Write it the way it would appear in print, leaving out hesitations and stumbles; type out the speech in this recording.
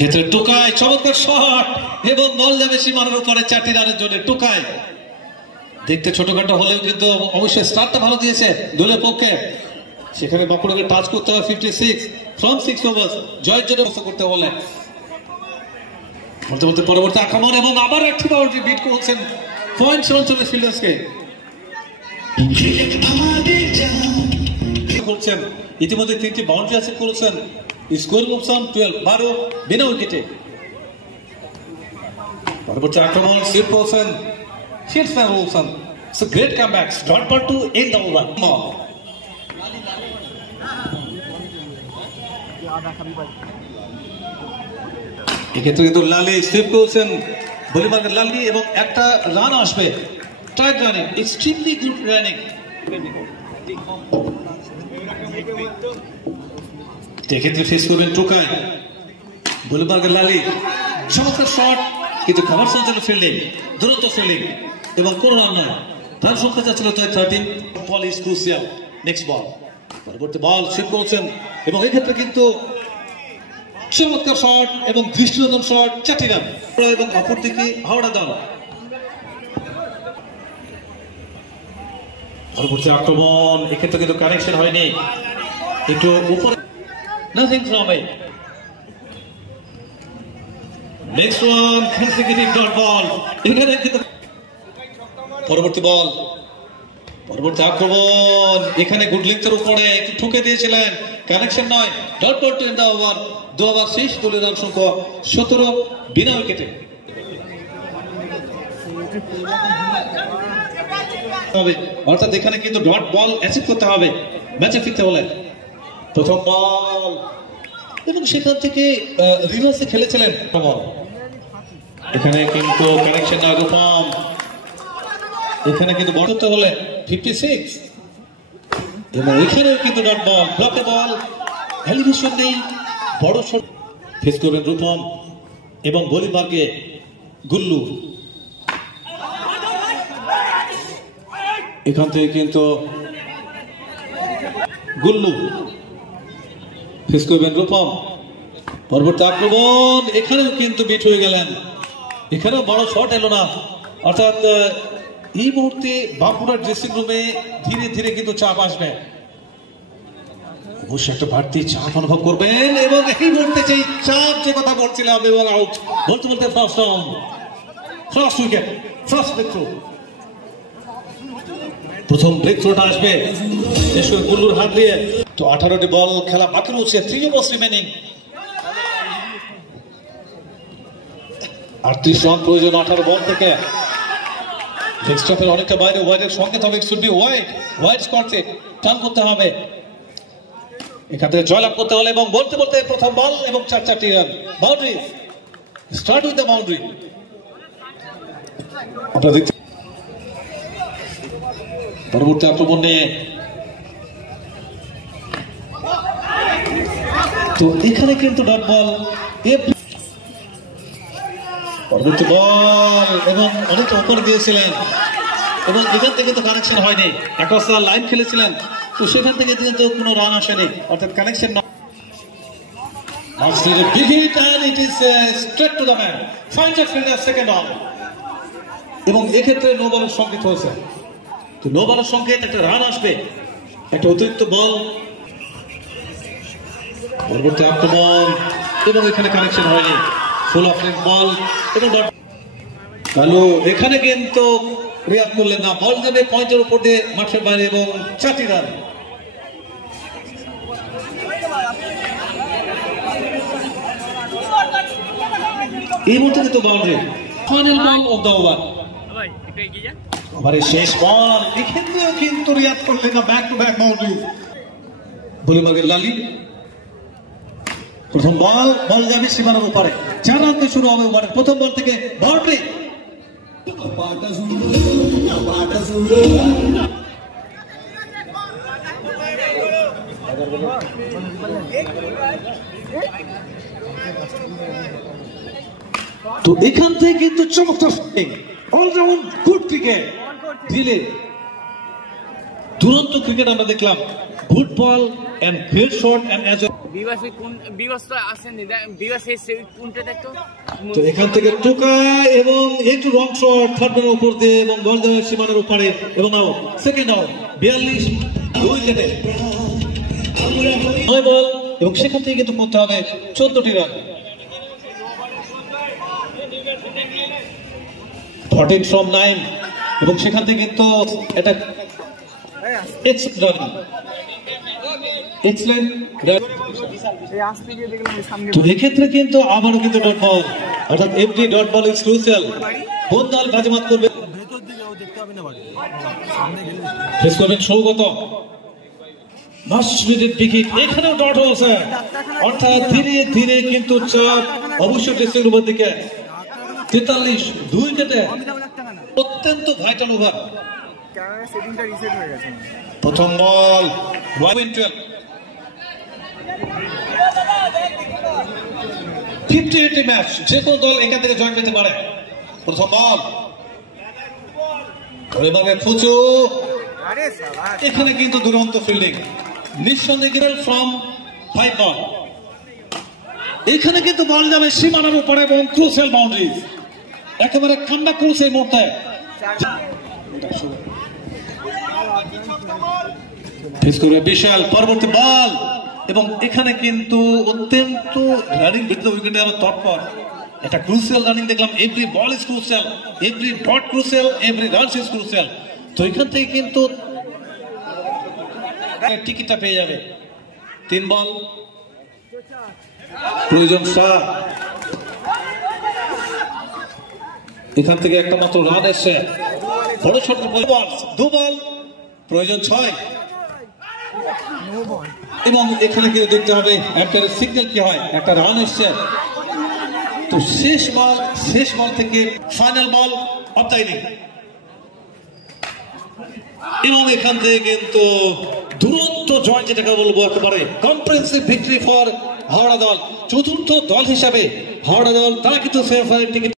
এক্ষেত্রে টোকায় চমৎকার শট এবং বল যাবে সীমানার উপরে 4টি রানের জন্য। টোকায় দেখতে ছোটখাটো হলেও কিন্তু অবশ্যই স্টার্টটা ভালো দিয়েছে দলের পক্ষে। সেখানে বাঁকুড়াকে টাচ করতে হয় 56 ফ্রম 6 ওভার্স জয়ের জন্য করতে বলে। বলতে বলতে পরবর্তী আক্রমণ এবং আবার একটি বাউন্ডারি বিট করছেন পয়েন্ট অঞ্চলের ফিল্ডার্সকে করছেন। ইতিমধ্যে 3টি বাউন্ডারি আছে করেছেন। স্কোর অপশন 12 বিনা উইকেটে। পরবর্তী আক্রমণ সিট করছেন Shilsman Olsen. It's a great comeback. Dot ball to end the over. এক্ষেত্রে কিন্তু লালি স্লিপ করছেন বলিবার্গের লালি এবং একটা রান আসবে। Tight running, extremely good running. এক্ষেত্রে ফেস করবেন টোকায় বলিবার্গের লালি। চমৎকার শট কিন্তু খাবার অঞ্চলের ফিল্ডিং, দ্রুত ফিল্ডিং এবং কোন রান নয়। রান সংখ্যা যাচ্ছিল 13। বল ইজ ক্রুশিয়াল। নেক্সট বল, পরবর্তী বল সুইপ করছেন এবং এই ক্ষেত্রে কিন্তু চমৎকার শট এবং দৃষ্টিনন্দন শট 4টি রান এবং অপরদিকে হাওড়া দল। পরবর্তী আক্রমণ এক্ষেত্রে কিন্তু কানেকশন হয়নি, একটু উপরে। Nothing from it. Next one consecutive dot ball. এখানে কিন্তু পরবর্তী বল, পরবর্তী আক্রমণ এখানে গুড লেন্থের উপরে একটু ঠুকে দিয়েছিলেন, কানেকশন নয়। Dot ball to end the over. 2 over শেষ, দলের রান সংখ্যা 17 বিনা উইকেটে। অর্থাৎ এখানে কিন্তু ডট বল অ্যাচিভ করতে হবে ম্যাচে ফিরতে হলে। প্রথম বল এবং সেখান থেকে রিভার্সে খেলেছিলেন। এখানে কিন্তু কানেকশন নয় রূপম। এখানে কিন্তু বল করতে হলে 56 এবং এখানেও কিন্তু ডট বল, ব্লকে বল, এলিভেশন নেই, বড় শট। ফেস করবেন রূপম এবং বলিবার্গে গুল্লু। এখান থেকে কিন্তু গুল্লু ফেস করবেন রূপম। পরবর্তী আক্রমণ এখানেও কিন্তু বিট হয়ে গেলেন, এখানেও বড় শট এলো না। অর্থাৎ এই মুহূর্তে বাঁকুড়ার ড্রেসিং রুমে ধীরে ধীরে কিন্তু চাপ আসবে, অবশ্যই একটা বাড়তি চাপ অনুভব করবেন এবং এই মুহূর্তে সেই চাপ যে কথা বলছিলাম এবং আউট বলতে বলতে first down, first wicket, first breakthrough. প্রথম ব্রেক থ্রুটা আসবে গুল্লুর হাত দিয়ে। তো 18টি বল খেলা বাকি রয়েছে, 3 ওভার্স রিমেনিং। 38 রান প্রয়োজন 18 বল থেকে। ডেস্কটপের অনেকটা বাইরে, ওয়াইডের সঙ্গে তবে শুড বি ওয়াইড স্কোরতে টার্ন করতে হবে এখান থেকে জয়লাভ করতে হলে। এবং বলতে বলতে প্রথম বল এবং 4টি run. Boundary, start with the boundary. পরবর্তী আক্রমণ নিয়ে তো এখানে কিন্তু ডট বল, পরবর্তী বল এবং অনেকটা উপরে দিয়েছিলেন এবং এখান থেকে তো কানেকশন হয়নি। অ্যাক্রস দ্য লাইন খেলেছিলেন, তো সেখান থেকে কিন্তু কোনো রান আসেনি, অর্থাৎ কানেকশন না। এবং এক্ষেত্রে নো বলের সংকেত হয়েছে। তো নো বলের সংকেত, একটা রান আসবে, একটা অতিরিক্ত বল। পরবর্তী আক্রমণ এবং এখানে কানেকশন হয়নি, ফুল অফ লেন্থ বল এবং কালু এখানে কিন্তু রিয়াক্ট করলেন না। বল যাবে পয়েন্টের উপর দিয়ে মাঠের বাইরে এবং 4টি রান। এই মুহূর্তে কিন্তু boundary, final ball of the over. ওভারের শেষ বল, এক্ষেত্রেও কিন্তু রিয়াক্ট করলেন না, ব্যাক টু ব্যাক বাউন্ডারি। বলিবার্গের লালি। প্রথম বল, বল যাবে সীমানার উপরে। 4 রান দিয়ে শুরু হবে ওভারের প্রথম বল থেকে বাউন্ডারি। তো এখান থেকে কিন্তু চমৎকার অলরাউন্ড গুড ক্রিকেট, দিলে দুরন্ত ক্রিকেট আমরা দেখলাম। Good ball and field shot and তো এখান থেকে টোকা এবং একটু রং শট থার্ডের উপর দিয়ে এবং বল দেওয়ার সীমানার উপরে এবং আউট সেকেন্ড আউট 42 উইকেটে 9 বল এবং সেখান থেকে কিন্তু করতে হবে 14টি রান 14 from 9 এবং সেখান থেকে কিন্তু এটা তো এক্ষেত্রে কিন্তু আবারও কিন্তু ডট বল অর্থাৎ every dot ball is crucial কোন দল বাজিমাত করবে ফেস করবেন সৌগত এখানেও ডট হয়েছে অর্থাৎ ধীরে ধীরে কিন্তু চাপ অবশ্যই টেস্টের উপর দিকে 43 2 উইকেটে অত্যন্ত ভাইটাল ওভার প্রথম বল 50-80 ম্যাচ যে কোনো দল এখান থেকে জয় পেতে পারে প্রথম বল ফুচু এখানে কিন্তু দুরন্ত ফিল্ডিং নিঃসন্দেহে ফ্রম 5 বল এখানে কিন্তু বল যাবে সীমানার উপরে এবং ক্রুশিয়াল বাউন্ডারিজ একেবারে কান্না ক্রুশ এই মুহূর্তে বিশাল পরবর্তী বল এবং এখানে কিন্তু অত্যন্ত রানিং উইকেটে আরো তৎপর একটা ক্রুশিয়াল রানিং দেখলাম every ball is crucial every dot crucial every run is crucial তো এখান থেকে কিন্তু টিকিটটা পেয়ে যাবে 3 বল প্রয়োজন 7 এখান থেকে একটা মাত্র রান এসে বড় ছোট দু বল প্রয়োজন 6 এবং এখানে কিন্তু দেখতে হবে একটা সিগন্যাল কি হয় একটা রান এসছে তো শেষ বল থেকে final ball of the inning এবং এখান থেকে কিন্তু দুরন্ত জয় যেটাকে বলবো একেবারে কম্প্রিহেনসিভ ভিক্টরি ফর হাওড়া দল চতুর্থ দল হিসাবে হাওড়া দল তারা কিন্তু সেমিফাইনাল টিকিট